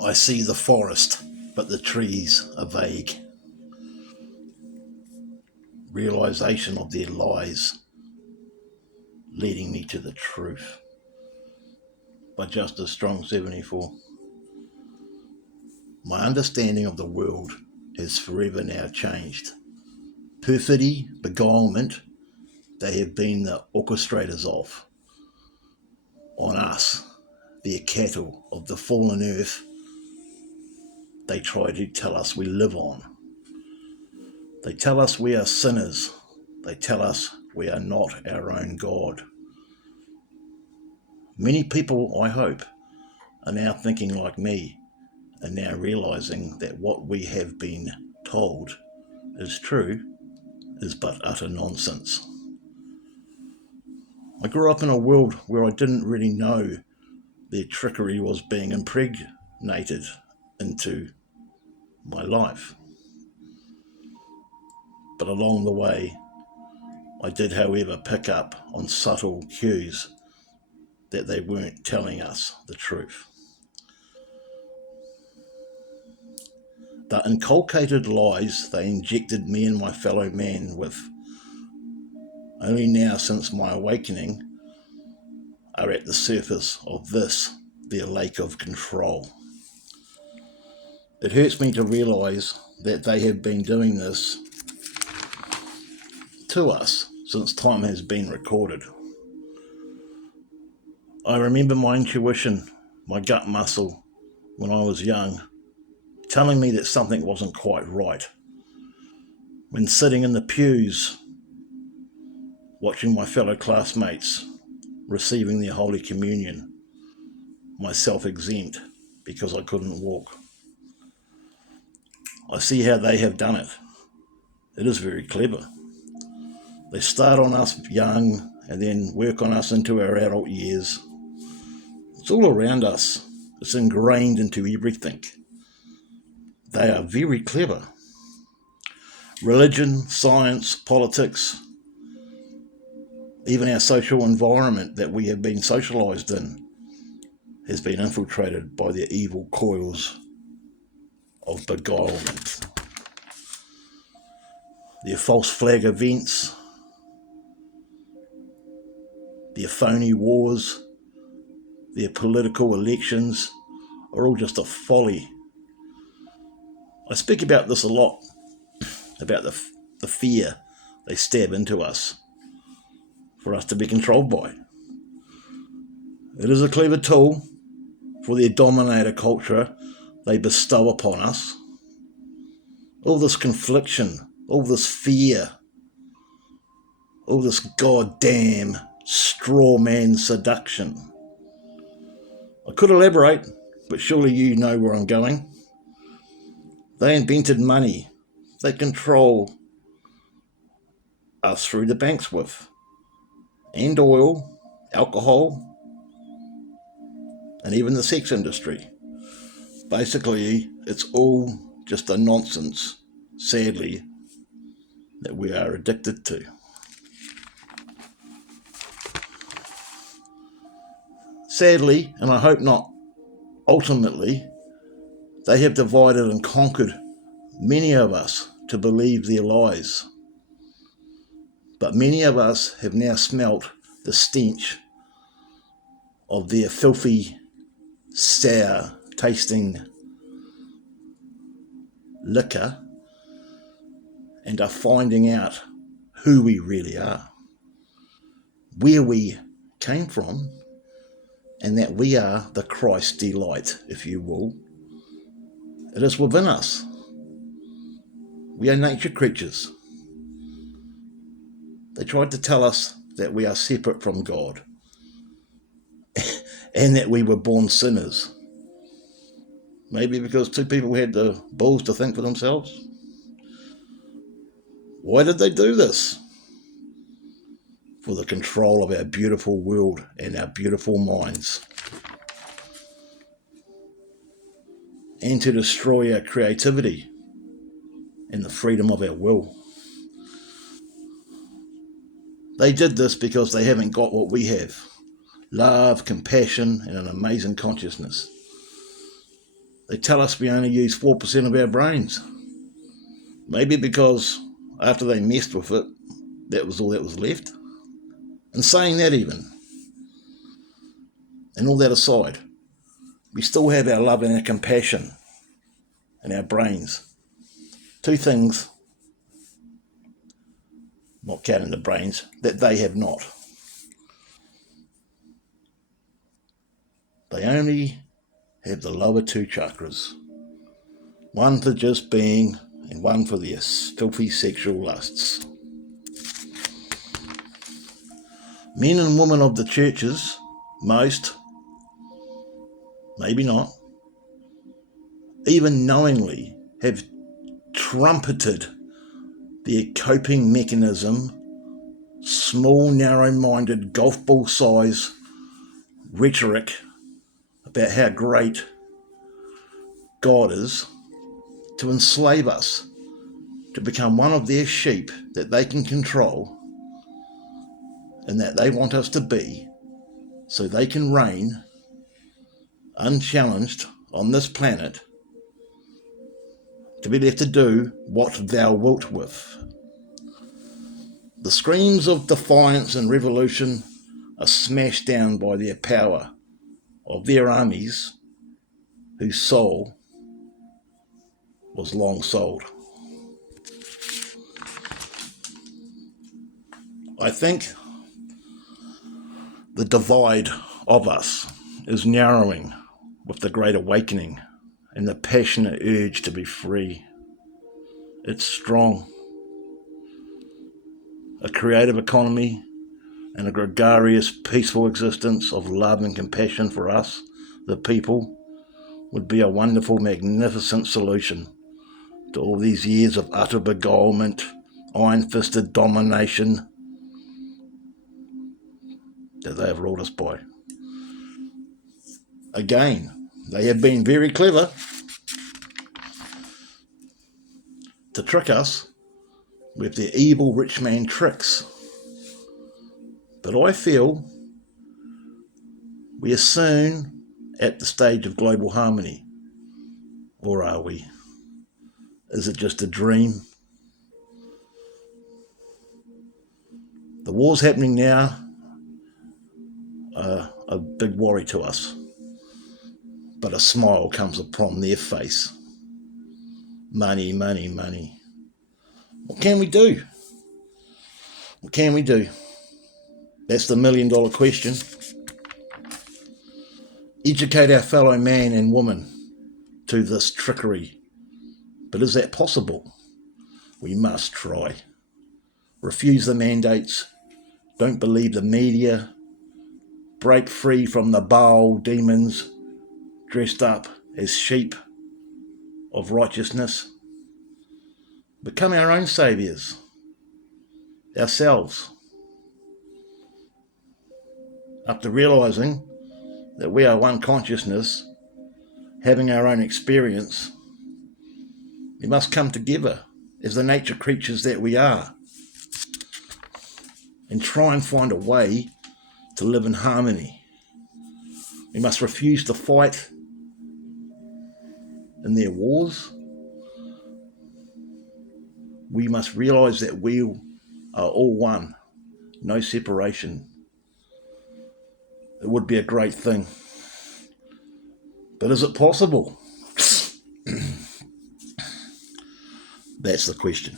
I see the forest, but the trees are vague. Realization of their lies leading me to the truth. By Justice Strong 74. My understanding of the world is forever now changed. Perfidy, beguilement, they have been the orchestrators of. On us, their cattle of the fallen earth, they try to tell us we live on. They tell us we are sinners. They tell us we are not our own God. Many people, I hope, are now thinking like me and now realizing that what we have been told is true is but utter nonsense. I grew up in a world where I didn't really know their trickery was being impregnated into my life. But along the way, I did, however, pick up on subtle cues that they weren't telling us the truth. The inculcated lies they injected me and my fellow man with, only now since my awakening, are at the surface of this, their lake of control. It hurts me to realise that they have been doing this to us since time has been recorded. I remember my intuition, my gut muscle, when I was young, telling me that something wasn't quite right. When sitting in the pews, watching my fellow classmates receiving their Holy Communion, myself exempt because I couldn't walk. I see how they have done it. It is very clever. They start on us young and then work on us into our adult years. It's all around us. It's ingrained into everything. They are very clever. Religion, science, politics, even our social environment that we have been socialised in has been infiltrated by their evil coils of beguilement. Their false flag events, their phony wars, their political elections are all just a folly. I speak about this a lot, about the fear they stab into us for us to be controlled by. It is a clever tool for their dominator culture they bestow upon us. All this confliction, all this fear, all this goddamn straw man seduction. I could elaborate, but surely you know where I'm going. They invented money. They control us through the banks with, and oil, alcohol, and even the sex industry. Basically, it's all just a nonsense, sadly, that we are addicted to. Sadly, and I hope not ultimately, they have divided and conquered many of us to believe their lies. But many of us have now smelt the stench of their filthy, sour tasting liquor and are finding out who we really are, where we came from, and that we are the Christ delight, if you will. It is within us. We are nature creatures. They tried to tell us that we are separate from God and that we were born sinners. Maybe because two people had the balls to think for themselves. Why did they do this? For the control of our beautiful world and our beautiful minds. And to destroy our creativity and the freedom of our will. They did this because they haven't got what we have. Love, compassion, and an amazing consciousness. They tell us we only use 4% of our brains. Maybe because after they messed with it, that was all that was left. And saying that even, and all that aside, we still have our love and our compassion in our brains. Two things, not counting the brains, that they have not. They only have the lower two chakras. One for just being and one for their filthy sexual lusts. Men and women of the churches, most, maybe not, even knowingly have trumpeted their coping mechanism, small, narrow-minded, golf ball size rhetoric about how great God is, to enslave us, to become one of their sheep that they can control and that they want us to be, so they can reign unchallenged on this planet, to be left to do what thou wilt with. The screams of defiance and revolution are smashed down by their power of their armies, whose soul was long sold. I think the divide of us is narrowing with the Great Awakening and the passionate urge to be free. It's strong. A creative economy and a gregarious, peaceful existence of love and compassion for us, the people, would be a wonderful, magnificent solution to all these years of utter beguilement, iron-fisted domination that they have ruled us by. Again, they have been very clever to trick us with their evil rich man tricks. But I feel we are soon at the stage of global harmony. Or are we? Is it just a dream? The wars happening now are a big worry to us, but a smile comes upon their face. Money, money, money. What can we do? What can we do? That's the $1 million question. Educate our fellow man and woman to this trickery. But is that possible? We must try. Refuse the mandates. Don't believe the media. Break free from the Baal demons dressed up as sheep of righteousness. Become our own saviours. Ourselves. After realising that we are one consciousness, having our own experience, we must come together as the nature creatures that we are and try and find a way to live in harmony. We must refuse to fight in their wars. We must realise that we are all one, no separation. It would be a great thing. But is it possible? That's the question.